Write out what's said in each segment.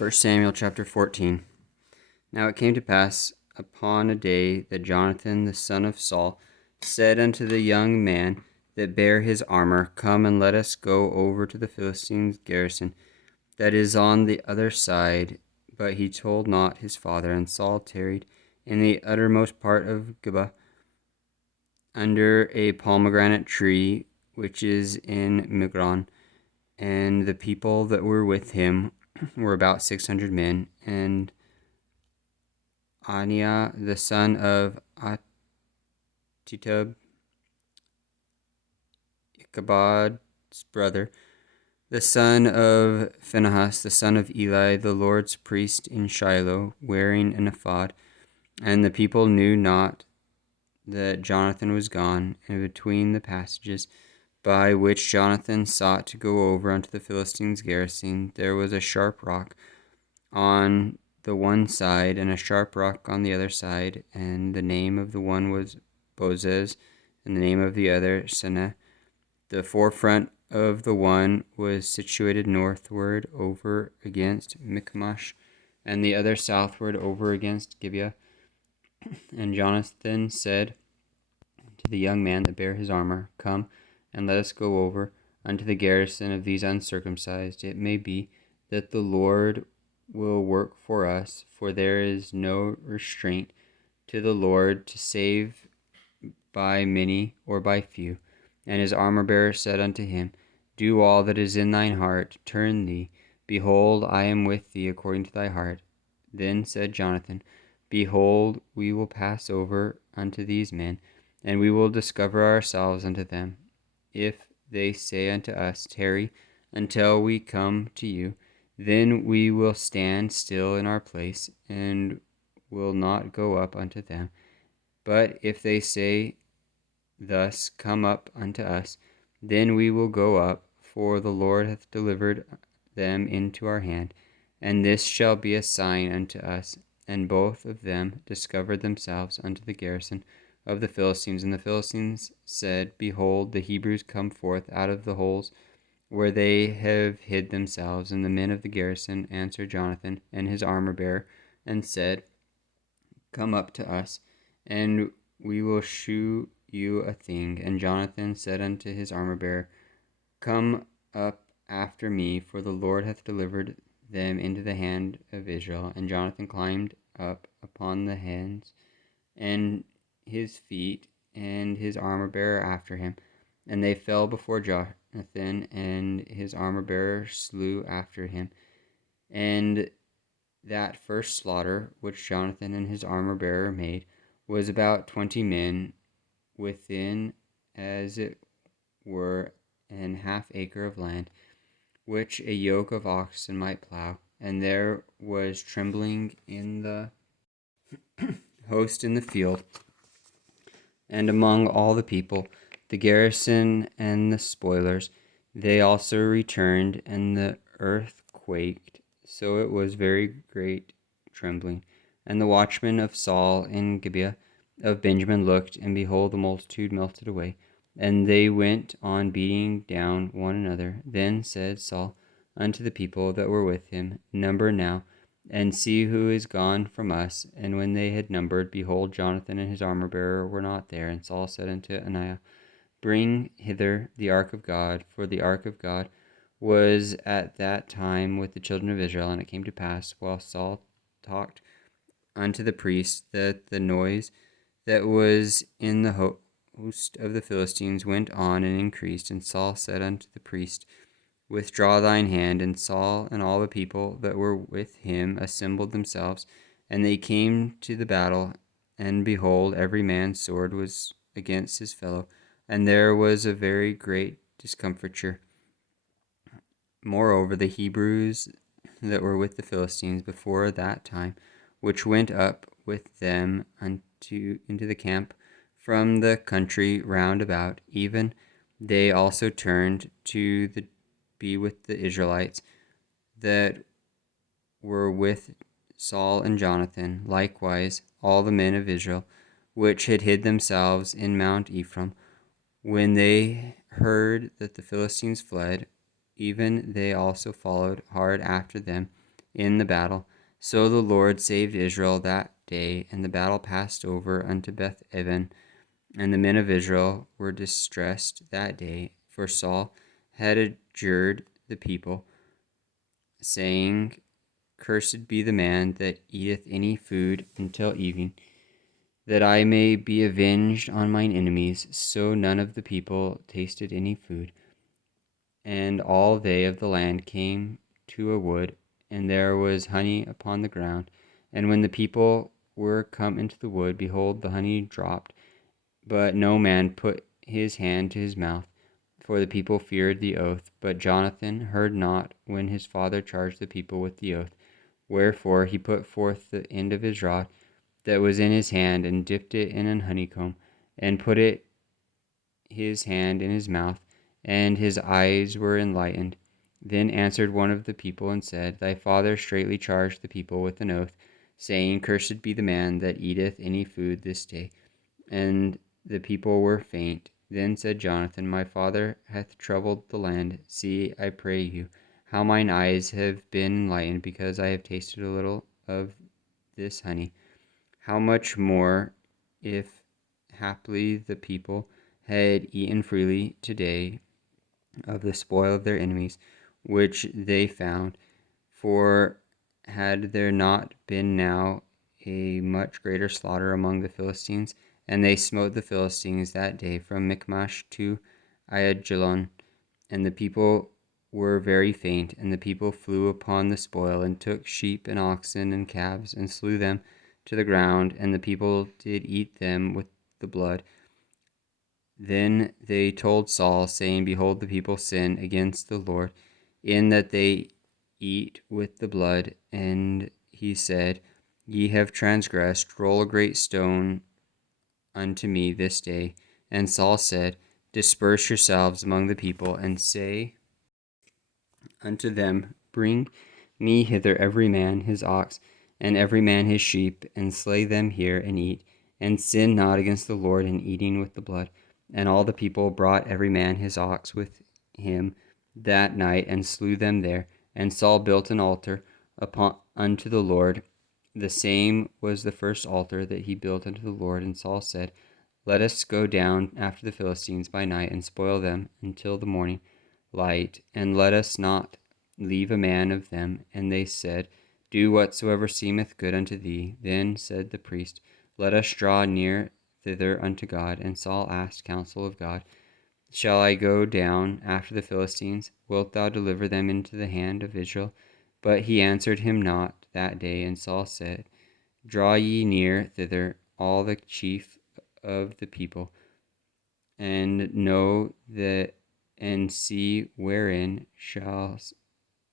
1 Samuel chapter 14. Now it came to pass upon a day that Jonathan the son of Saul said unto the young man that bare his armor, Come and let us go over to the Philistines' garrison that is on the other side. But he told not his father, and Saul tarried in the uttermost part of Gibeah, under a pomegranate tree which is in Migron. And the people that were with him were about 600 men, and Aniah the son of Ahitub, Ichabod's brother, the son of Phinehas, the son of Eli, the Lord's priest in Shiloh, wearing an ephod. And the people knew not that Jonathan was gone, and between the passages by which Jonathan sought to go over unto the Philistines' garrison, there was a sharp rock on the one side, and a sharp rock on the other side, and the name of the one was Bozez, and the name of the other Seneh. The forefront of the one was situated northward over against Michmash, and the other southward over against Gibeah. And Jonathan said to the young man that bare his armor, Come, and let us go over unto the garrison of these uncircumcised. It may be that the Lord will work for us, for there is no restraint to the Lord to save by many or by few. And his armor-bearer said unto him, Do all that is in thine heart, turn thee. Behold, I am with thee according to thy heart. Then said Jonathan, Behold, we will pass over unto these men, and we will discover ourselves unto them. If they say unto us, Tarry until we come to you, then we will stand still in our place, and will not go up unto them. But if they say thus, Come up unto us, then we will go up, for the Lord hath delivered them into our hand. And this shall be a sign unto us. And both of them discovered themselves unto the garrison of the Philistines. And the Philistines said, Behold, the Hebrews come forth out of the holes where they have hid themselves. And the men of the garrison answered Jonathan and his armor-bearer, and said, Come up to us, and we will shew you a thing. And Jonathan said unto his armor-bearer, Come up after me, for the Lord hath delivered them into the hand of Israel. And Jonathan climbed up upon the hands and his feet, and his armor-bearer after him. And they fell before Jonathan, and his armor-bearer slew after him. And that first slaughter which Jonathan and his armor-bearer made was about 20 men, within as it were an half acre of land, which a yoke of oxen might plow. And there was trembling in the host in the field, and among all the people, the garrison and the spoilers. They also returned, and the earth quaked, so it was very great trembling. And the watchmen of Saul in Gibeah of Benjamin looked, and behold, the multitude melted away, and they went on beating down one another. Then said Saul unto the people that were with him, Number now, and see who is gone from us. And when they had numbered, behold, Jonathan and his armor-bearer were not there. And Saul said unto Aniah, Bring hither the ark of God, for the ark of God was at that time with the children of Israel. And it came to pass, while Saul talked unto the priest, that the noise that was in the host of the Philistines went on and increased. And Saul said unto the priest, Withdraw thine hand. And Saul and all the people that were with him assembled themselves, and they came to the battle. And behold, every man's sword was against his fellow, and there was a very great discomfiture. Moreover, the Hebrews that were with the Philistines before that time, which went up with them into the camp from the country round about, even they also turned to be with the Israelites that were with Saul and Jonathan. Likewise, all the men of Israel, which had hid themselves in Mount Ephraim, when they heard that the Philistines fled, even they also followed hard after them, in the battle. So the Lord saved Israel that day, and the battle passed over unto Beth Aven. And the men of Israel were distressed that day, for Saul had adjured the people, saying, Cursed be the man that eateth any food until evening, that I may be avenged on mine enemies. So none of the people tasted any food. And all they of the land came to a wood, and there was honey upon the ground. And when the people were come into the wood, behold, the honey dropped, but no man put his hand to his mouth, for the people feared the oath. But Jonathan heard not when his father charged the people with the oath. Wherefore he put forth the end of his rod that was in his hand, and dipped it in an honeycomb, and put it his hand in his mouth, and his eyes were enlightened. Then answered one of the people and said, Thy father straitly charged the people with an oath, saying, Cursed be the man that eateth any food this day. And the people were faint. Then said Jonathan, My father hath troubled the land. See, I pray you, how mine eyes have been enlightened, because I have tasted a little of this honey. How much more, if haply the people had eaten freely today of the spoil of their enemies, which they found, for had there not been now a much greater slaughter among the Philistines? And they smote the Philistines that day from Michmash to Aijalon, and the people were very faint. And the people flew upon the spoil, and took sheep and oxen and calves, and slew them to the ground, and the people did eat them with the blood. Then they told Saul, saying, Behold, the people sin against the Lord, in that they eat with the blood. And he said, Ye have transgressed. Roll a great stone unto me this day. And Saul said, Disperse yourselves among the people, and say unto them, Bring me hither every man his ox, and every man his sheep, and slay them here, and eat, and sin not against the Lord in eating with the blood. And all the people brought every man his ox with him that night, and slew them there. And Saul built an altar unto the Lord. The same was the first altar that he built unto the Lord. And Saul said, Let us go down after the Philistines by night, and spoil them until the morning light, and let us not leave a man of them. And they said, Do whatsoever seemeth good unto thee. Then said the priest, Let us draw near thither unto God. And Saul asked counsel of God, Shall I go down after the Philistines? Wilt thou deliver them into the hand of Israel? But he answered him not that day. And Saul said, Draw ye near thither, all the chief of the people, and know that, and see wherein shall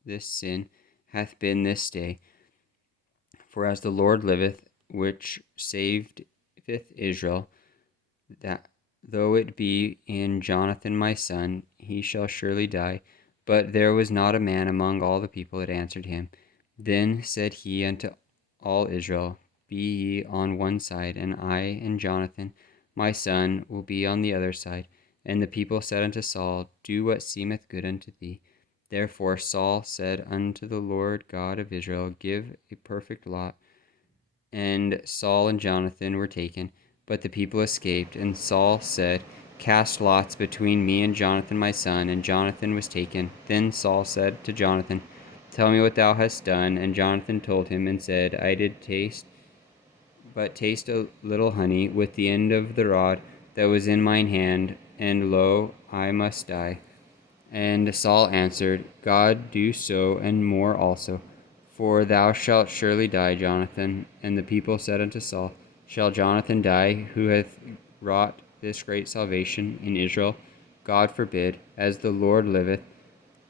this sin hath been this day. For as the Lord liveth, which saved Israel, that though it be in Jonathan my son, he shall surely die. But there was not a man among all the people that answered him. Then said he unto all Israel, Be ye on one side, and I and Jonathan my son will be on the other side. And the people said unto Saul, Do what seemeth good unto thee. Therefore Saul said unto the Lord God of Israel, Give a perfect lot. And Saul and Jonathan were taken, but the people escaped. And Saul said, Cast lots between me and Jonathan my son. And Jonathan was taken. Then Saul said to Jonathan, Tell me what thou hast done. And Jonathan told him, and said, I did taste a little honey with the end of the rod that was in mine hand, and lo, I must die. And Saul answered, God do so, and more also, for thou shalt surely die, Jonathan. And the people said unto Saul, Shall Jonathan die, who hath wrought this great salvation in Israel? God forbid. As the Lord liveth,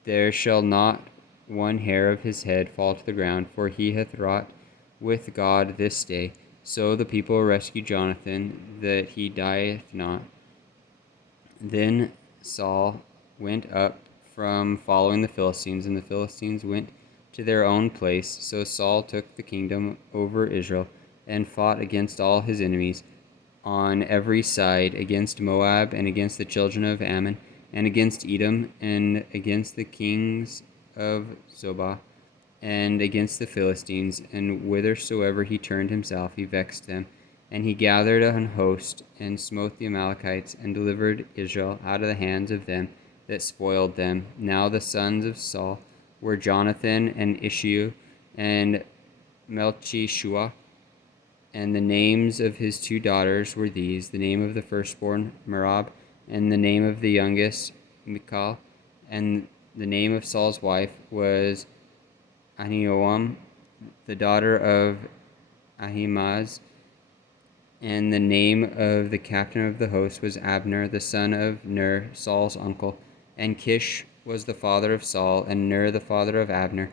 there shall not one hair of his head fall to the ground, for he hath wrought with God this day. So the people rescued Jonathan, that he dieth not. Then Saul went up from following the Philistines, and the Philistines went to their own place. So Saul took the kingdom over Israel, and fought against all his enemies on every side, against Moab, and against the children of Ammon, and against Edom, and against the kings of Zobah. and against the Philistines, and whithersoever he turned himself, he vexed them. And he gathered an host, and smote the Amalekites, and delivered Israel out of the hands of them that spoiled them. Now the sons of Saul were Jonathan, and Ishiu, and Melchishua. And the names of his two daughters were these: the name of the firstborn, Merab, and the name of the youngest, Michal. And the name of Saul's wife was Ahinoam, the daughter of Ahimaaz. And the name of the captain of the host was Abner, the son of Ner, Saul's uncle. And Kish was the father of Saul, and Ner, the father of Abner,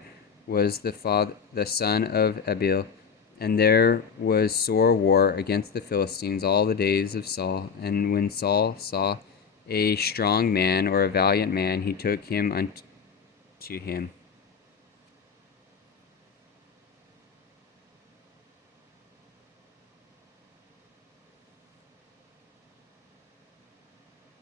was the son of Abiel. And there was sore war against the Philistines all the days of Saul. And when Saul saw a strong man or a valiant man, he took him unto him.